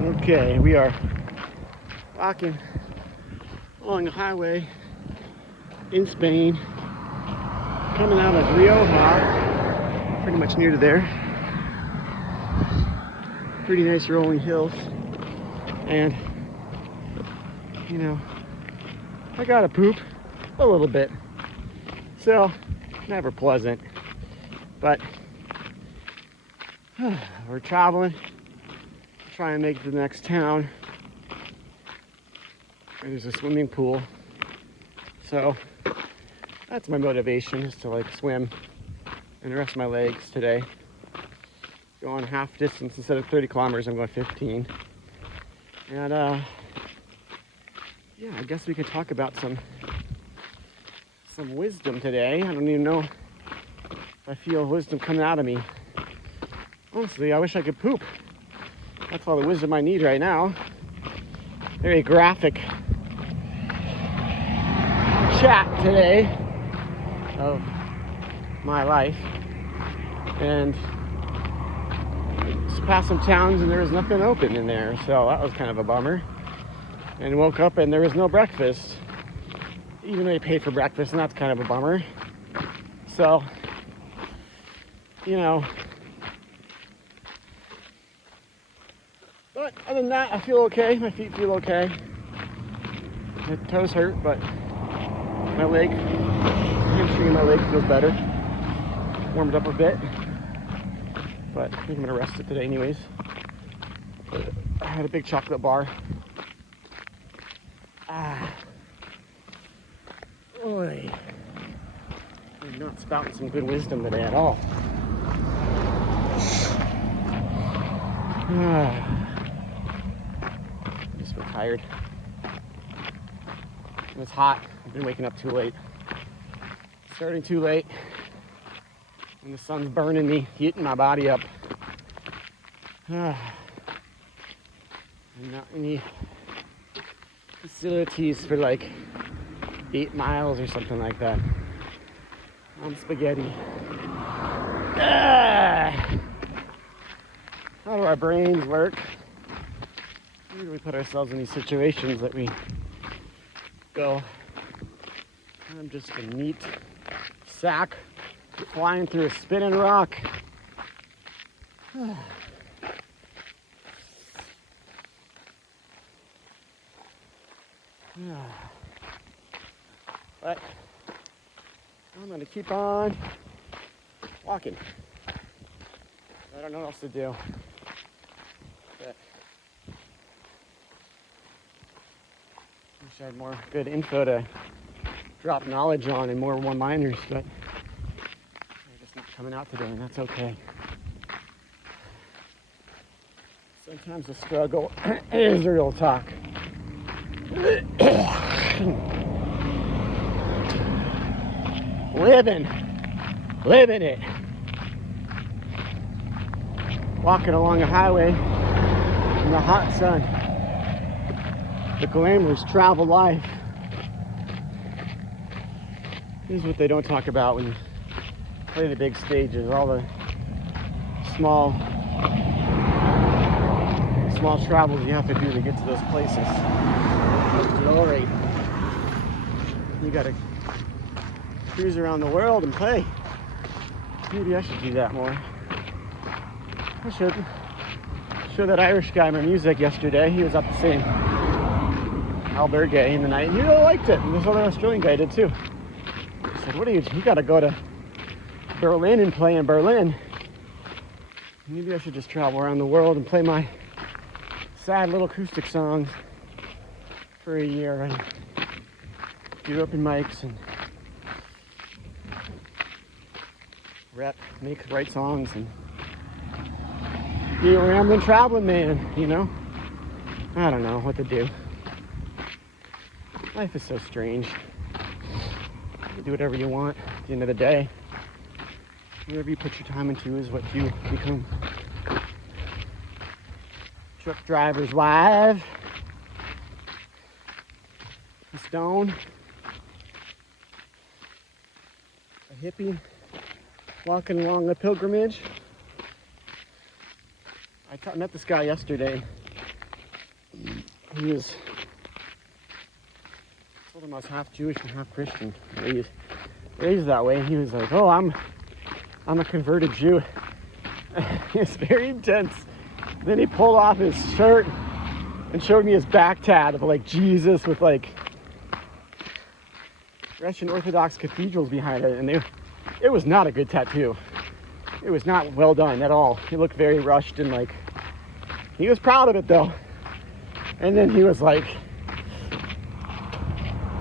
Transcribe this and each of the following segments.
Okay, we are walking along the highway in Spain, coming out of Rioja, pretty much near to there. Pretty nice rolling hills, and you know, I gotta poop a little bit, so never pleasant, but we're traveling, try and make it to the next town. And there's a swimming pool, so that's my motivation, is to like swim and rest my legs today. Going half distance instead of 30 kilometers, I'm going 15. And yeah, I guess we could talk about some wisdom today. I don't even know if I feel wisdom coming out of me. Honestly, I wish I could poop. That's all the wisdom I need right now. Very graphic chat today of my life. And just passed some towns and there was nothing open in there, so that was kind of a bummer. And woke up and there was no breakfast, even though you paid for breakfast, and that's kind of a bummer. So, you know, but other than that, I feel okay. My feet feel okay. My toes hurt, but my leg, hamstring in my leg feels better. Warmed up a bit, but I think I'm gonna rest it today anyways. I had a big chocolate bar. Boy, I'm not spouting some good wisdom today at all. I'm just so tired. And it's hot. I've been waking up too late. Starting too late. And the sun's burning me, heating my body up. And not any facilities for like 8 miles or something like that. I'm spaghetti. How do our brains work? Where do we put ourselves in these situations that we go, I'm just a neat sack flying through a spinning rock. But I'm gonna keep on walking. I don't know what else to do. But wish I had more good info to drop knowledge on and more one-liners, but they're just not coming out today, and that's okay. Sometimes the struggle is real talk. Living it. Walking along a highway in the hot sun. The glamorous travel life. This is what they don't talk about when you play the big stages. All the small travels you have to do to get to those places. The glory. You gotta cruise around the world and play. Maybe I should do that more. I should show that Irish guy my music yesterday. He was up to sing Albergue in the night. He really liked it, and this other Australian guy did too. I said, "What are you gotta go to Berlin and play in Berlin. Maybe I should just travel around the world and play my sad little acoustic songs for a year and do open mics and write songs and be a rambling traveling man, you know? I don't know what to do. Life is so strange. You do whatever you want at the end of the day. Whatever you put your time into is what you become. Truck driver's wife, a stone, a hippie walking along a pilgrimage. I met this guy yesterday. he was, I told him I was half Jewish and half Christian, raised that way, and he was like, oh, I'm a converted Jew. It's very intense. Then he pulled off his shirt and showed me his back tat of like Jesus with like Russian Orthodox cathedrals behind it, and it was not a good tattoo. It was not well done at all. It looked very rushed, and like, he was proud of it though. And then he was like,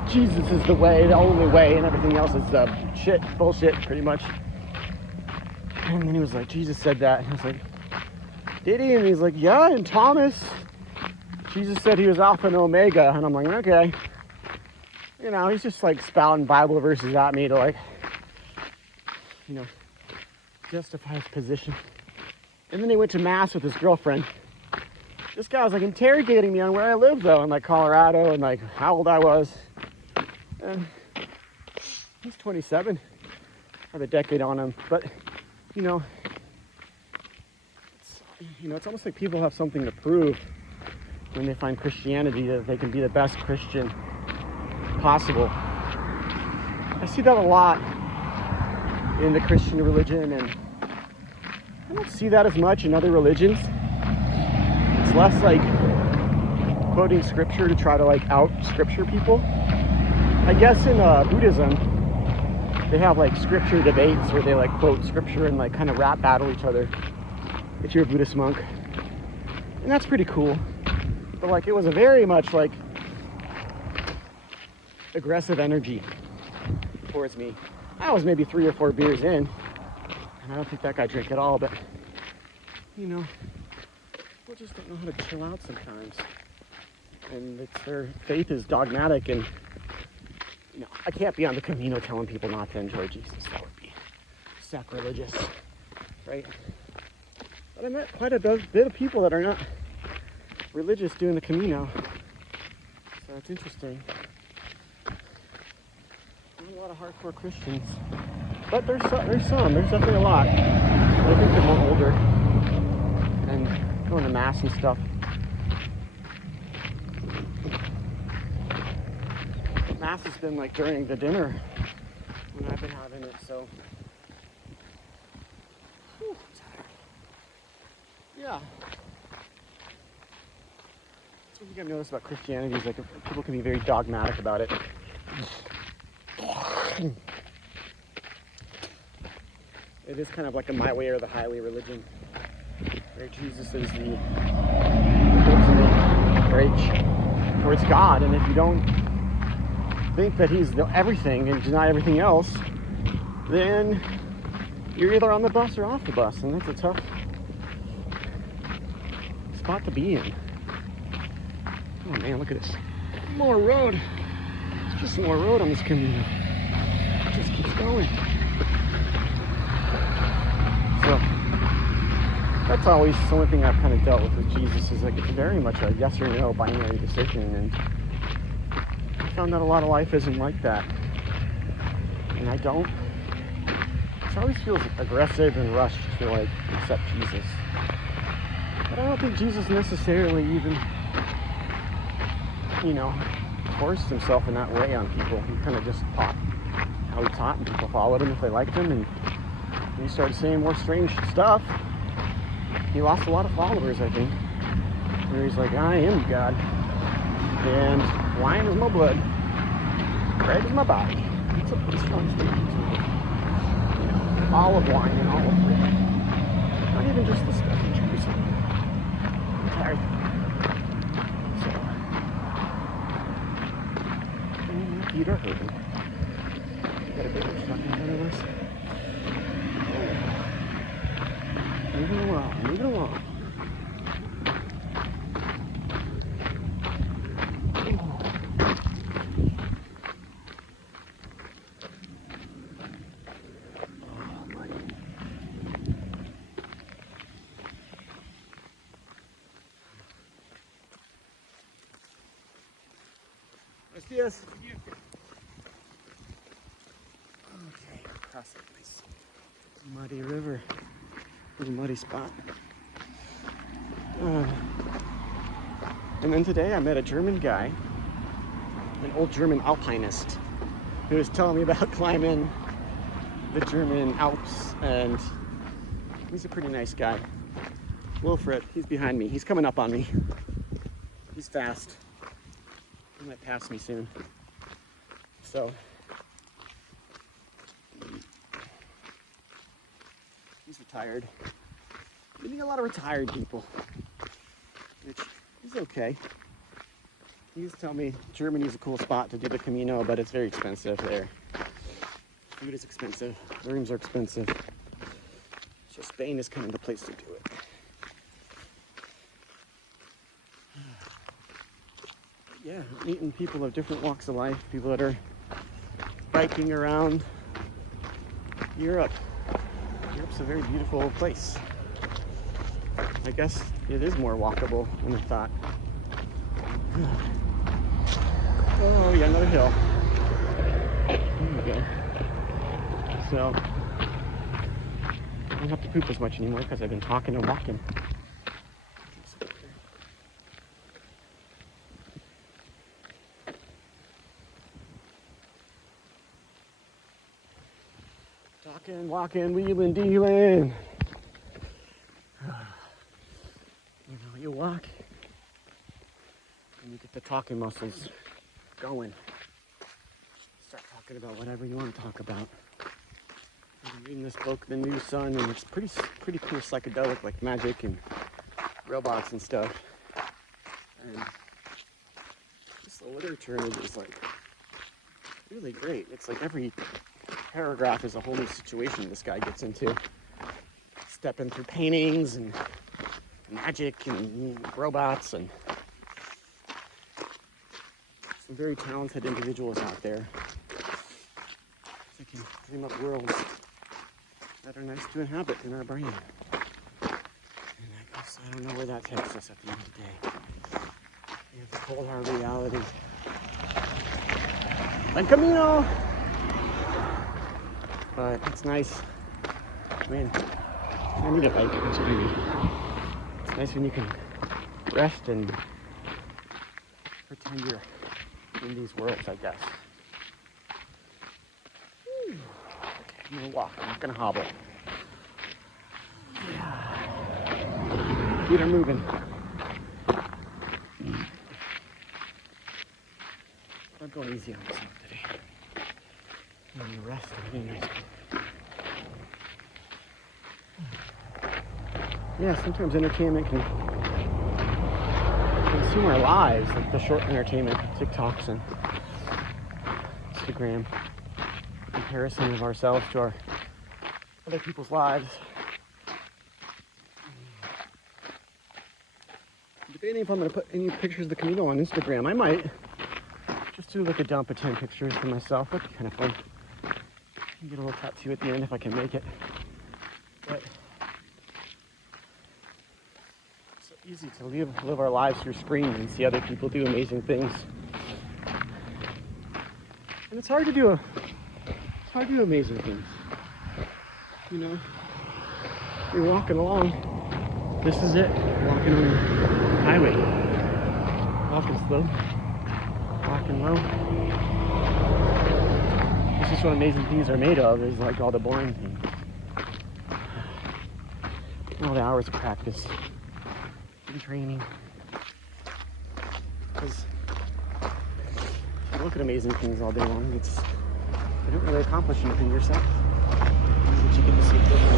Jesus is the way, the only way, and everything else is bullshit, pretty much. And then he was like, Jesus said that. And I was like, did he? And he's like, yeah, and Thomas, Jesus said he was Alpha and Omega. And I'm like, okay. You know, he's just like spouting Bible verses at me to like, you know, justify his position. And then he went to mass with his girlfriend. This guy was like interrogating me on where I live though, in like Colorado, and like how old I was. And he's 27. I have a decade on him, but you know, it's almost like people have something to prove when they find Christianity, that they can be the best Christian possible. I see that a lot in the Christian religion, and I don't see that as much in other religions. It's less like quoting scripture to try to like out scripture people. I guess in Buddhism, they have like scripture debates where they like quote scripture and like kind of rap battle each other if you're a Buddhist monk. And that's pretty cool. But like, it was a very much like aggressive energy towards me. I was maybe 3 or 4 beers in, and I don't think that guy drank at all, but you know, people just don't know how to chill out sometimes. And their faith is dogmatic, and you know, I can't be on the Camino telling people not to enjoy Jesus. That would be sacrilegious, right? But I met quite a bit of people that are not religious doing the Camino, so it's interesting. Not a lot of hardcore Christians, but there's definitely a lot. But I think they're more older and going to mass and stuff. Mass has been like during the dinner when I've been having it, so whew, yeah. That's one thing I've noticed about Christianity is like people can be very dogmatic about it. It is kind of like a my way or the highway religion, where Jesus is the ultimate bridge towards God, and if you don't think that he's everything and deny everything else, then you're either on the bus or off the bus, and that's a tough spot to be in. Oh man, look at this. More road. It's just more road on this Camino. It just keeps going. So that's always the only thing I've kind of dealt with Jesus, is like it's very much a yes or no binary decision, and I found that a lot of life isn't like that. And it always feels aggressive and rushed to like accept Jesus. But I don't think Jesus necessarily even, you know, forced himself in that way on people. He kind of just taught how he taught, and people followed him if they liked him. And when he started saying more strange stuff, he lost a lot of followers, I think. Where he's like, I am God, and wine is my blood, bread is my body. It's a pretty strong statement. You know, olive wine and olive bread. Not even just the stuff in Jerusalem. The entire thing. So, my feet are hurting. Got a bigger truck in front of us. Moving along, moving along. Yes. Okay, across this muddy river. Little muddy spot. And then today I met a German guy, an old German alpinist, who was telling me about climbing the German Alps, and he's a pretty nice guy. Wilfred, he's behind me. He's coming up on me. He's fast. He might pass me soon. So, he's retired. Meeting a lot of retired people, which is okay. He used to tell me Germany's a cool spot to do the Camino, but it's very expensive there. Food is expensive, rooms are expensive. So Spain is kind of the place to do it. Yeah, meeting people of different walks of life, people that are biking around Europe. Europe's a very beautiful place. I guess it is more walkable than I thought. Oh, yeah, another hill. There we go. So, I don't have to poop as much anymore because I've been talking and walking. Talking, walking, wheeling, dealing. You walk and you get the talking muscles going. Start talking about whatever you want to talk about. I'm reading this book, The New Sun, and it's pretty cool psychedelic, like magic and robots and stuff. And just the literature in it is like really great. It's like every paragraph is a whole new situation this guy gets into. Stepping through paintings and magic and robots and some very talented individuals out there. They can dream up worlds that are nice to inhabit in our brain. And I guess I don't know where that takes us at the end of the day. We have to hold our reality. Buen Camino! But it's nice. Man, I need a bike. It's nice when you can rest and pretend you're in these worlds, I guess. Okay, I'm gonna walk. I'm not gonna hobble. Yeah. Feet are moving. I'm going easy on myself today. I'm gonna rest and be nice. Yeah, sometimes entertainment can consume our lives, like the short entertainment, TikToks and Instagram, comparison of ourselves to our other people's lives. Debating if I'm going to put any pictures of the Camino on Instagram. I might just do like a dump of 10 pictures for myself. That'd be kind of fun. Get a little tattoo at the end if I can make it. But easy to live our lives through screens and see other people do amazing things. And it's hard to do amazing things. You know, you're walking along. This is it. Walking on the highway. Walking slow. Walking low. This is what amazing things are made of, is like all the boring things. All the hours of practice. Training, because you look at amazing things all day long, you don't really accomplish anything yourself, but you get to see different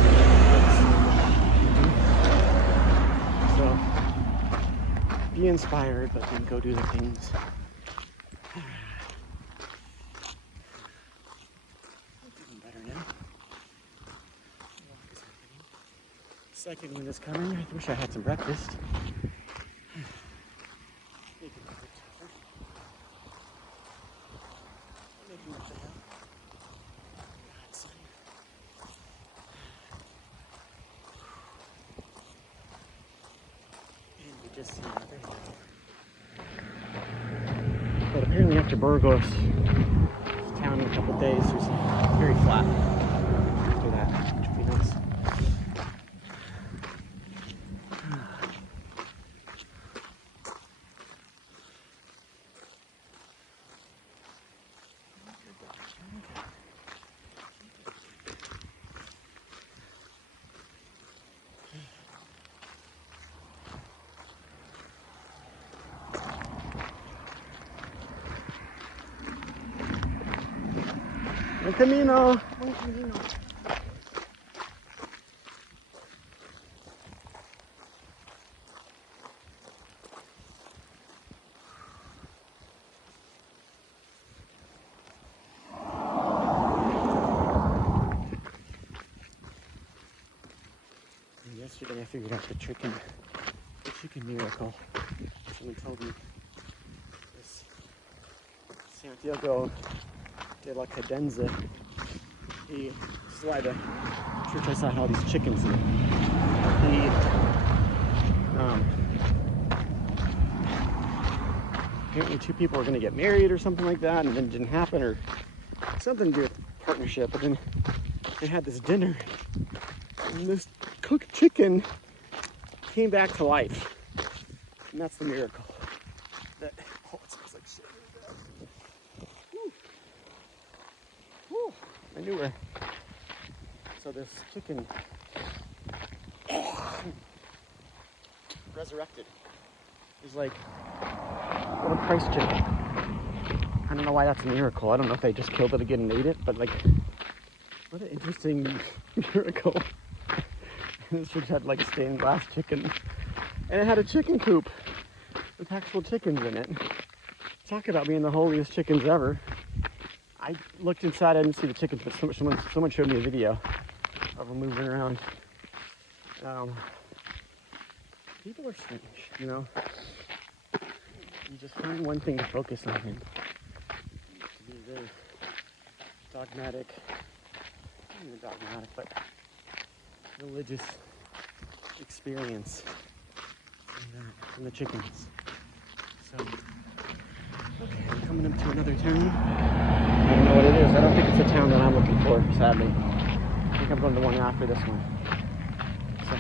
things. So be inspired, but then go do the things. Feeling better now. Second one is coming. I wish I had some breakfast. But apparently after Burgos, this town in a couple of days, it's very flat after that, which would be nice. Buen camino. Buen camino. Yesterday I figured out the chicken miracle. Someone told me this Santiago de la Cadenza. This is why the church I saw had all these chickens in it. Apparently two people were going to get married or something like that, and then it didn't happen, or something to do with the partnership. But then they had this dinner, and this cooked chicken came back to life. And that's the miracle. That, oh, it smells like shit. Woo. Woo. I knew her. So this chicken resurrected. It was like a little Christ chicken. I don't know why that's a miracle. I don't know if they just killed it again and ate it, but like, what an interesting miracle. This church had like a stained glass chicken, and it had a chicken coop with actual chickens in it. Talk about being the holiest chickens ever. I looked inside, I didn't see the chickens, but someone showed me a video of them moving around. People are strange, you know. You just find one thing to focus on and to be very dogmatic, not even dogmatic, but religious experience from the chickens. So, okay, I'm coming up to another town. I don't know what it is. I don't think it's the town that I'm looking for, sadly. I think I'm going to the one after this one. So,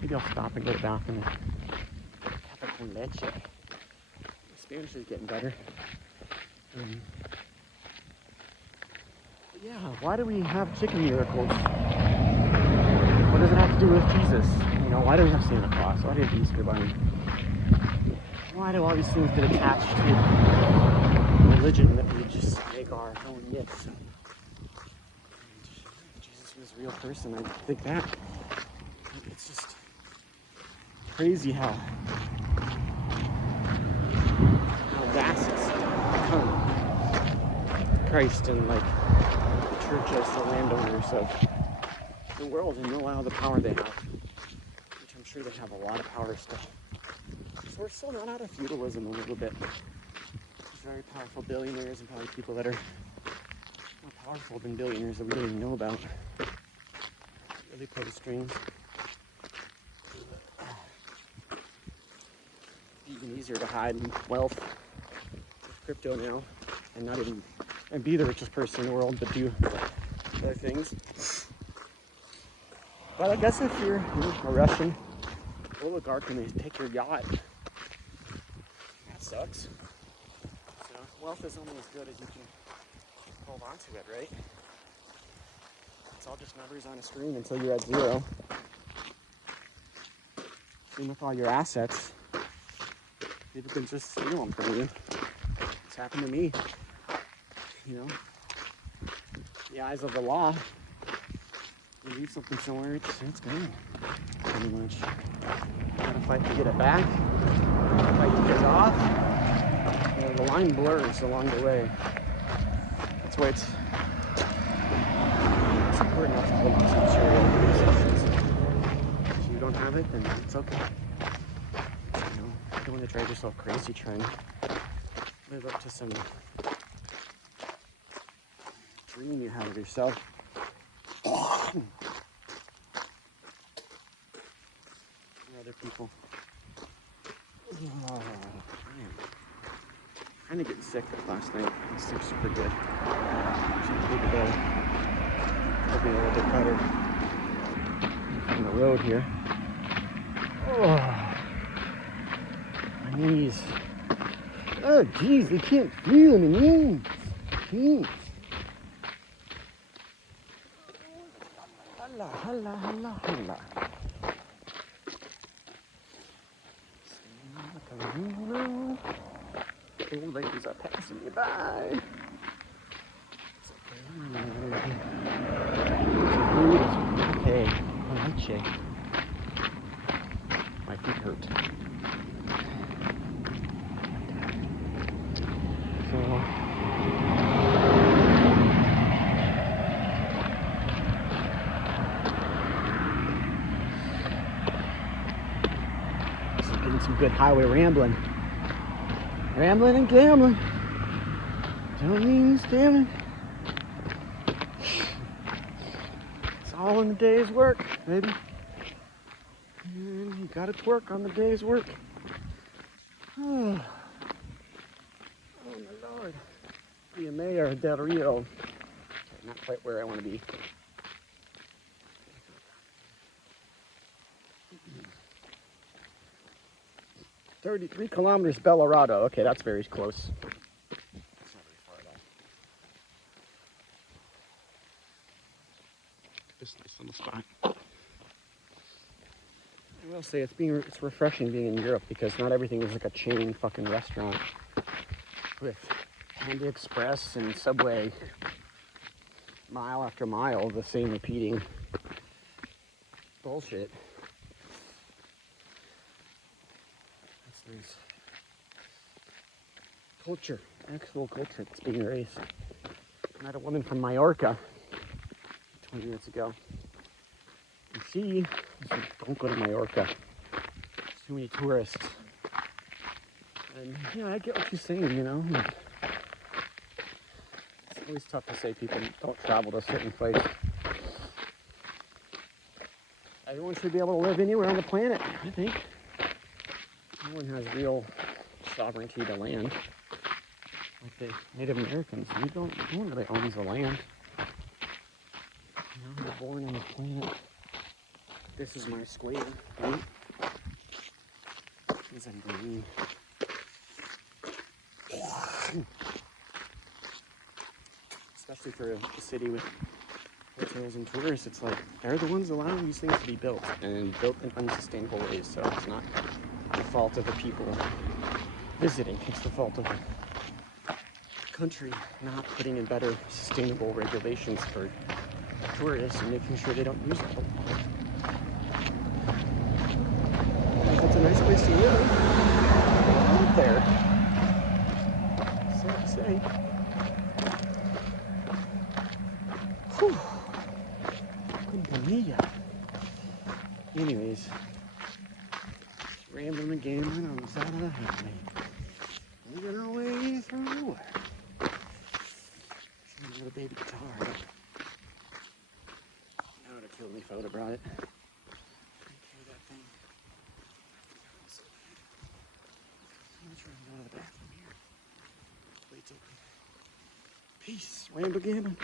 maybe I'll stop and go to the bathroom. Café con leche. My Spanish is getting better. Yeah, why do we have chicken miracles? What does it have to do with Jesus? You know, why do we have Santa Claus? Why do we have Easter Bunny? Why do all these things get attached to religion that we just make our own myths? Jesus was a real person. I think that it's just crazy how vast it's become. Christ and like the church as the landowners of the world, and know all the power they have, which I'm sure they have a lot of power still. So we're still not out of feudalism a little bit. There's very powerful billionaires and probably people that are more powerful than billionaires that we don't even know about. Really pull the strings. Even easier to hide wealth with crypto now, and not even and be the richest person in the world, but do other things. But I guess if you're a Russian oligarch and they take your yacht, that sucks. So wealth is only as good as you can hold on to it, right? It's all just numbers on a screen until you're at zero. Same with all your assets. People can just steal them from you. It's happened to me. You know, in the eyes of the law, you leave something somewhere, it's gone, pretty much. You gotta fight to get it back, fight to get it off. You know, the line blurs along the way. That's why it's important not to hold on to material possessions. If you don't have it, then it's okay. You know, you don't want to drive yourself crazy trying to live up to some dream you have of yourself. Other people. Oh, man. Kind of getting sick last night. I slept super good. Should take a bit. I'll be a little bit better on the road here. Oh, my knees. Oh, geez, they can't feel my knees. Jeez. Holla, holla, holla. Old ladies are passing me by. It's okay. Okay, leche. My feet hurt. So getting some good highway rambling. Rambling and gambling. Don't mean scamming. It's all in the day's work, baby. And you gotta twerk on the day's work. Oh, oh my Lord. Via Mayor Del Rio. Okay, not quite where I want to be. 33 kilometers, Belorado. Okay, that's very close. That's not very far at all. This nice little spot. I will say it's refreshing being in Europe because not everything is like a chain fucking restaurant with Panda Express and Subway mile after mile the same repeating bullshit. That's nice. Culture, actual culture that's being raised. I met a woman from Mallorca 20 minutes ago. And she said, don't go to Mallorca. There's too many tourists. And yeah, I get what she's saying, you know. It's always tough to say people don't travel to a certain place. Everyone should be able to live anywhere on the planet, I think. No one has real sovereignty to land. Like the Native Americans, no one really owns the land. You know, they're born on the planet. This is my square, right? What does that even mean? Especially for a city with hotels and tourists, it's like they're the ones allowing these things to be built and built in unsustainable ways. So it's not the fault of the people visiting, it's the fault of the country not putting in better sustainable regulations for tourists and making sure they don't use it. It's a nice place to live. I live there. Sad to say. Whew. Anyways, just rambling and gambling on the side of the highway. Making our way through the water. She's got a baby guitar. That would have killed me if I would have brought it. Carry that thing. I'm not sure I can go to the bathroom here. Wait's open. Peace. Ramble gambling.